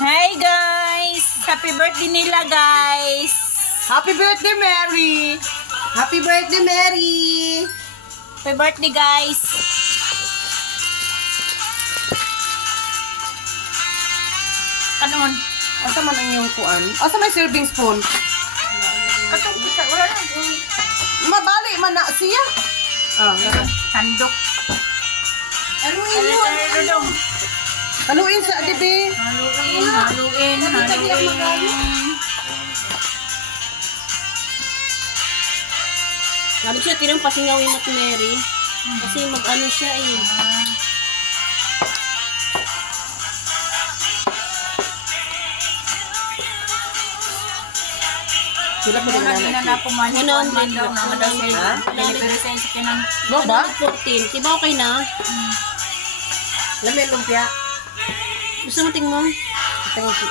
Hi guys! Happy birthday nila guys! Happy birthday, Mary! Happy birthday, Mary! Happy birthday guys! Kanon? Asa man ang iyong kuan? Asa may serving spoon? Katong wala na. Mabali man na siya. Ah, naka. Handok. Haluin mo. Dudong. Haluin sa adibi. Haluin. Sabi siya, tinang pasingawin at Mary. Kasi mag-ano siya eh. Sila pa rin Hindi na na. napuman. Ano ang Daw na blend? madasay. Ha? Delivery sa kinang. Mo ba? 14. Diba okay na? Lamin lumpia. Gusto mo tingnan? Tingnan si.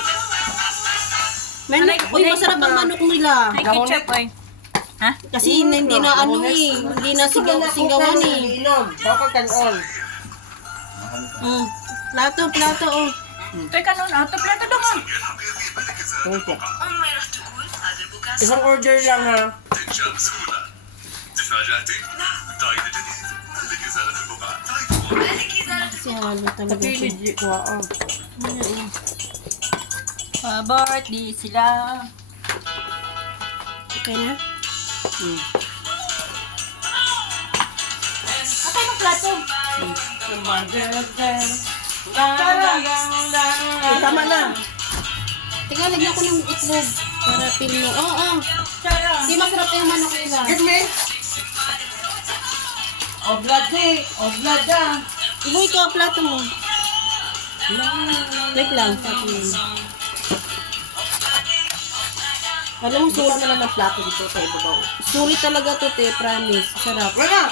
Uy, masarap ang manok nila. May ketchup oy. Ha? Kasi hindi na ano eh. Hindi na sigawan eh. Inom. Bakal kanon. Plato oh. Toy kanon. Auto plato dong. Tingnan siya. Isang order lang ha. إنجاز سهولة تفاجأتي؟ تايد جديد لإزالة البقع تايد Kasi halo talaga Pili siya. di ko ah. Birthday sila. Okay na? Atay ng plato. Tama na. Teka, lagyan ko ng itlog. Para feel mo. Oo. Hindi masarap yung manok nila. Give me. Oblade. Oblada. Iboy ka, plato mo. Wait lang, sa akin. Alam mo, Sulit na lang ng plato dito sa ibabaw. sulit talaga to, te. Promise. Sarap. Wala.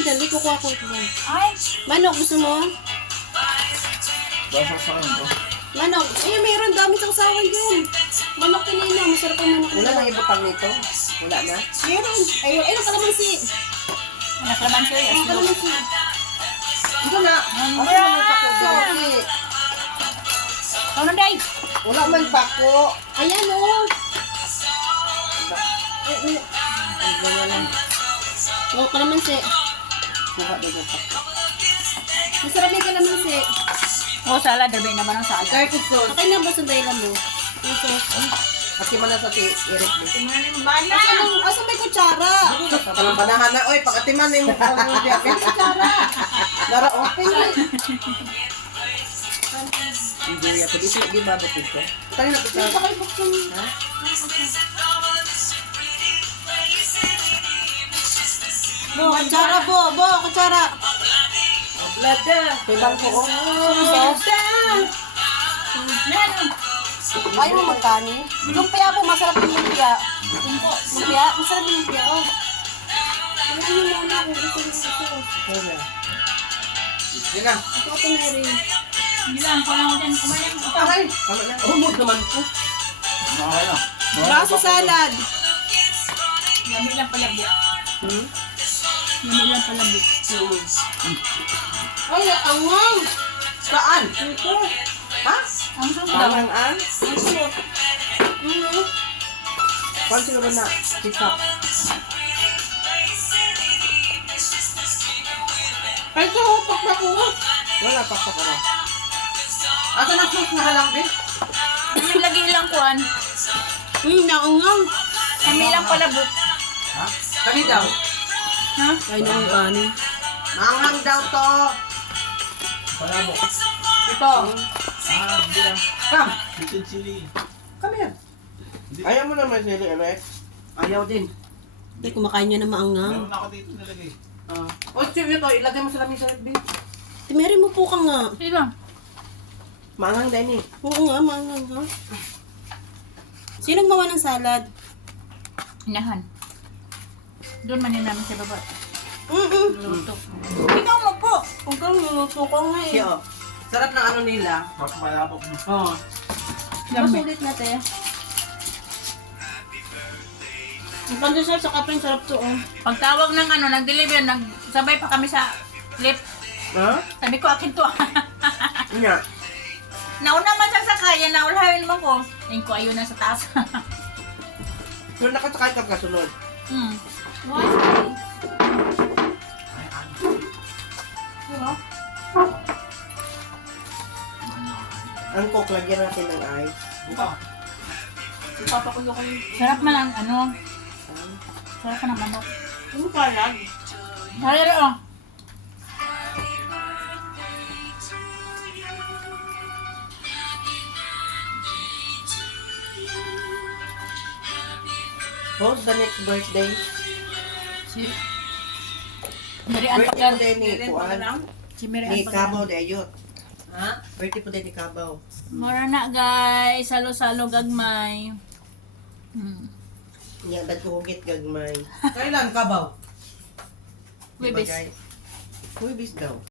Dali, kukuha ko ito. Ay. Manok, gusto mo? Basta sa akin bro. Manok. Eh, mayroon dami sa kasawan dyan. Manok kanina. Masarap ang manok Wala nila. nang iba pang nito. Wala na. Meron. Ayun, ayun, kalamansi. Naklaman siya Ayun, yung kalamansi. Ito na. Ako man pako dito. Ano day? Wala man pako. Ayan, oh. Wala lang. Oh, kalamansi. Kuha na yung pako. Masarap yung kalamansi. Oh, salad. Dabi naman ang salad. Turkey sauce. Okay na ba sa dayla mo? Yung sauce. Pati man na sa Eric. Asa may kutsara? Palang banahan na. Oy, pakatiman na yung Kutsara. Lara, open na. Hindi ako. Di ba ba't ito? Tayo na ito Hindi sa... pa kayo buksan. Ha? Kutsara po, kutsara. Oblada. Ibang ko. Ayaw mo magkani? Lumpia po, masarap yung lumpia. Lumpia? Masarap yung lumpia, oh. Ano yung muna kung gusto nyo ito? Wala. Yan na. Ito ito na rin. Hindi lang. Kung ako dyan kumain. Aray. Tama na. Humod naman po. Nakakaya na. Braso salad. Yummy lang pala bu. Hmm? Yummy lang pala bu. Ay, angang. Saan? Ito. Ha? Ang sarap daw. Mangang-ang? Ito. Kwan sila ba na? Kitap. Ay, ito, pakpak ko. Wala, pakpak ka na. Asa na sauce na halang, be? Yummy lagi lang kuan. Naangang. Yummy lang pala bu. Ha? Kani daw. Ha? Ay, naangang. Manghang daw to. Palabok. Ito. Hindi lang. Come. Chicken chili. Come here. Ayaw mo naman sili, Alex? Ayaw din. Hindi, kumakain niya na maangang. Meron ako dito nilagay. O, sige to. Ilagay mo sa lamisa, be. Timeri mo po ka nga. Sige lang. Manghang din eh. Oo nga, maangang ha. Sino gumawa ng salad? Hinahan. Doon man yun namin sa baba. Luto. Ikaw mo po. Huwag kang luluto ko nga eh. Siya, oh. Sarap ng ano nila. Malabok mo. Oh. Yummy. Masulit na te. Ang pandesal sa kapeng sarap to oh. Pagtawag ng ano, nag-deliver, nagsabay pa kami sa clip. Ha? Sabi ko, akin to. Nga. Nauna man siya sa kaya, naulahin mo ko. Tingin ko ayun na sa taas. Kung nakasakay ka kasunod. Hmm. Why? Diba? Ang coke, lagyan natin ng ice. Buka. Ipapakulo ko yung... Sarap man ang ano. Sarap ka ng manok. Ano kalag? Halala oh. Who's the next birthday? Si Mary Ann Birthday Pakyal. po din ni Kuan. Si Mary Ni Ann Cabaw Pakyal. de Ayot. Ha? Birthday po din ni Cabaw. Mara na guys. Salo-salo gagmay. Niya, dagkuhugit gagmay. Kailan ka ba? Wibis. Huwibis daw.